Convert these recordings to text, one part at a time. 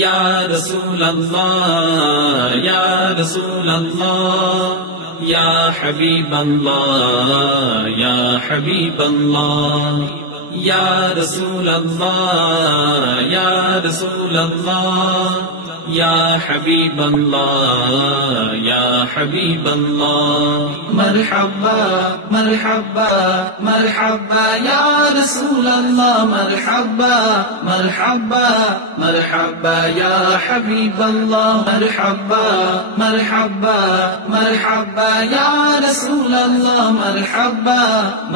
या रसूल अल्लाह या रसूल अल्लाह या हबीब अल्लाह या हबीब अल्लाह या रसूल अल्लाह या रसूल अल्लाह या हबीब अल्लाह या हबीब अल्लाह मरहबा मरहबा मरहबा या रसूल अल्लाह मरहबा मरहबा मरहबा या हबीब अल्लाह मरहबा मरहबा मरहबा या रसूल अल्लाह मरहबा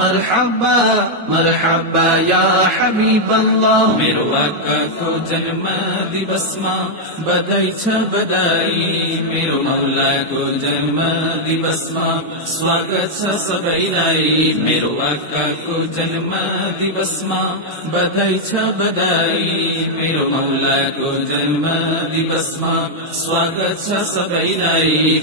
मरहबा मरहबा या हबीब अल्लाह मेरो आका को जन्म दिवस मा बधाई छ बधाई मेरो मौला को जन्म दिवस मा स्वागत छ सबैलाई मेरो आका को जन्म दिवस मा बधाई छ बधाई मेरो मौला को जन्म दिवस मा स्वागत छ सबैलाई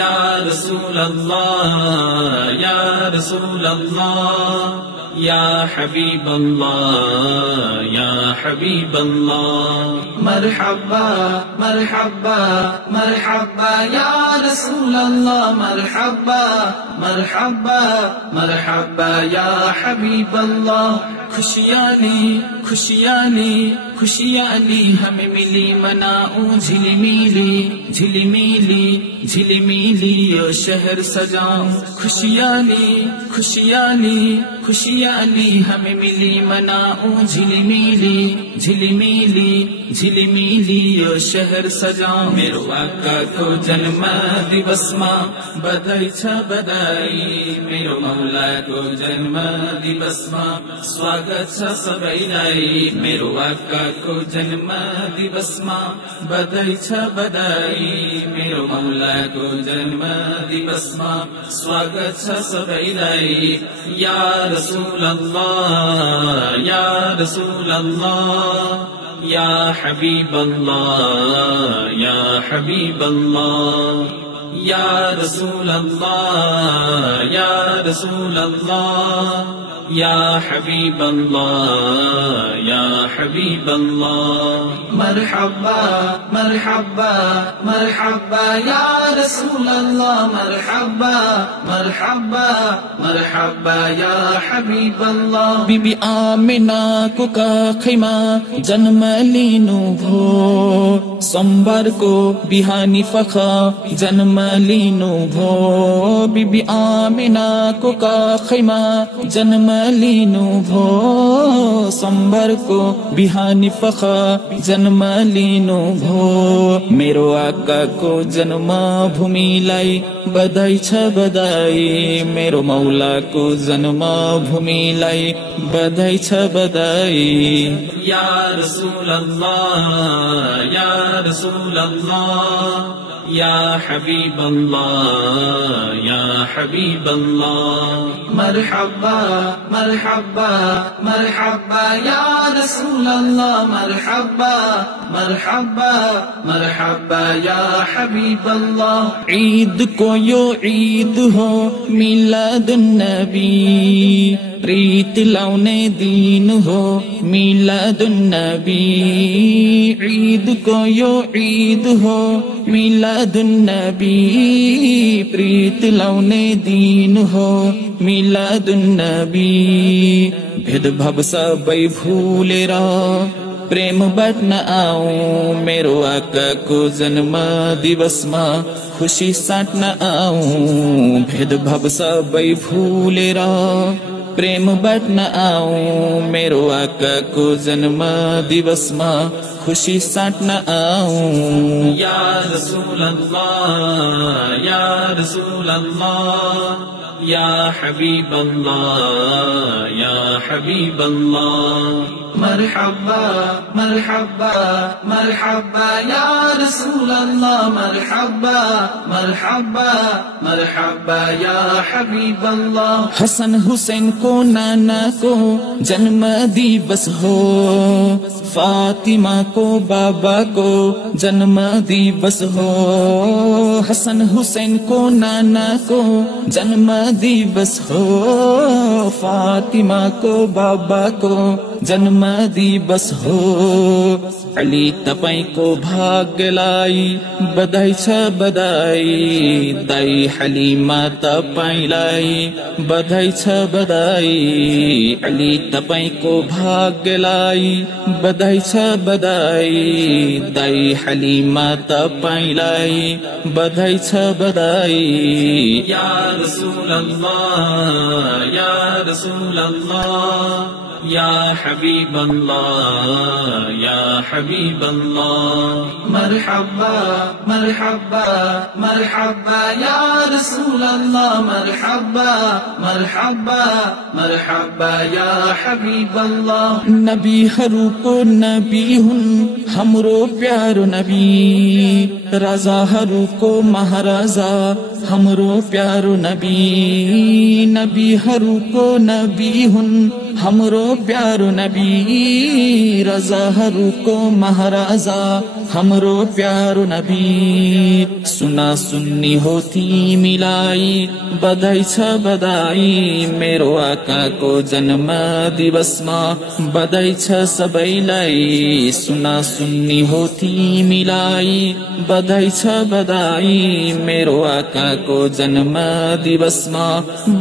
या रसूल अल्लाह या रसूल अल्लाह या हबीब अल्लाह या हबीब अल्लाह मरहबा मरहबा मरहबा या रसूल अल्लाह मरहबा मरहबा मरहबा या हबीब अल्लाह खुशियाँ ली हमें मिली मनाऊं झिलमिली झिलमिली झिलमिली ओ शहर सजाऊं खुशियाँ ली हमें मिली मनाऊं झिलमिली झिलमिली झिलमिली ओ शहर सजाऊं मेरो आका को जन्म दिवस मा बधाई छ बधाई मेरो मौला को जन्म दिवस मा स्वागत छ सबैलाई मेरो आका को जन्म दिवस मा बधाई छ बधाई मेरो मौला को जन्म दिवस मा स्वागत छ सबैलाई या रसूल अल्लाह या रसूल अल्लाह या हबीब अल्लाह या हबीब अल्लाह या रसूल अल्लाह या रसूल अल्लाह या हबीब अल्लाह या हबीब अल्लाह मरहबा मरहबा मरहबा या रसूल अल्लाह मरहबा मरहबा मरहबा या हबीब अल्लाह बीबी आमिना को का खैमा जन्म लिनु भो सोमबार को बिहानी फखा जन्म लिनु भो बीबी आमिना को का खैमा जन्म लिनु भो सोमबार को बिहानी फखा जन्म लिनु भो मेरो आका को जन्म भूमिलाई बधाई छ बधाई मेरो मौला को जन्म भूमिलाई बधाई छ बधाई या रसूल अल्लाह या रसूल अल्लाह या हबीब अल्लाह या हबीब अल्लाह मरहबा मरहबा मरहबा या रसूल अल्लाह मरहबा मरहबा मरहबा या हबीब अल्लाह ईद को यो ईद हो मिलादुन नबी प्रीत लाउने दिन हो मिलादुन नबी ईद को यो ईद हो मिलादुन नबी प्रीत लाउने दिन हो मिलादुन नबी भेदभाव सबै भूलेर प्रेम बाँड्न आऊं मेरो आका को जन्म दिवसमा खुशी साट्न आऊं भेदभाव सबै भूलेर प्रेम बाँड्न आऊं मेरो आका को जन्म दिवसमा खुशी साट्न आऊं या रसूल अल्लाह या रसूल अल्लाह या हबीब अल्लाह या हबीब अल्लाह मरहबा मरहबा मरहबा या रसूल अल्लाह मरहबा मरहबा मरहबा या हबीब अल्लाह हसन हुसैन को नाना को जन्म दिवस हो फातिमा को बाबा को जन्म दिवस हो हसन हुसैन को नाना को जन्म दिवस हो फातिमा को बाबा को जन्म दिवस हो अली तपाईको भाग्यलाई बधाई छ बधाई दाई हलिमा तपाईलाई बधाई छ बधाई अली तपाईको भाग्यलाई बधाई छ बधाई दाई हलिमा तपाईलाई बधाई छ बधाई या रसूल अल्लाह या रसूल अल्लाह या हबीब अल्लाह या हबीब अल्लाह मरहबा मरहबा मरहबा या रसूल अल्लाह मरहबा मरहबा मरहबा या हबीब अल्लाह नबीहरूको नबी हुन् हाम्रो प्यारो नबी राजाहरूको महाराजा हाम्रो प्यारो नबी नबीहरूको नबी हुन् हाम्रो प्यारो नबी राजाहरूको महाराजा हाम्रो प्यारो नबी सुना सुन्नी हो तिमीलाई बधाई छ बधाई मेरो आकाको जन्म दिवसमा बधाई छ सबैलाई सुना सुन्नी हो तिमीलाई बधाई छ बधाई मेरो आकाको जन्म दिवसमा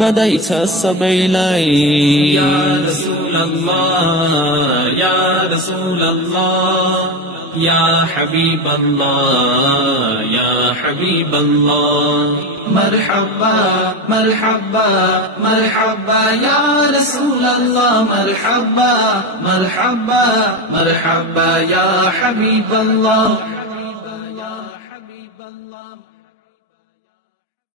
बधाई छ सबैलाई या रसूल अल्लाह या रसूल अल्लाह या हबीब अल्लाह या हबीब अल्लाह मरहबा मरहबा मरहबा या रसूल अल्लाह मरहबा मरहबा मरहबा या हबीब अल्लाह